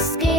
Skin.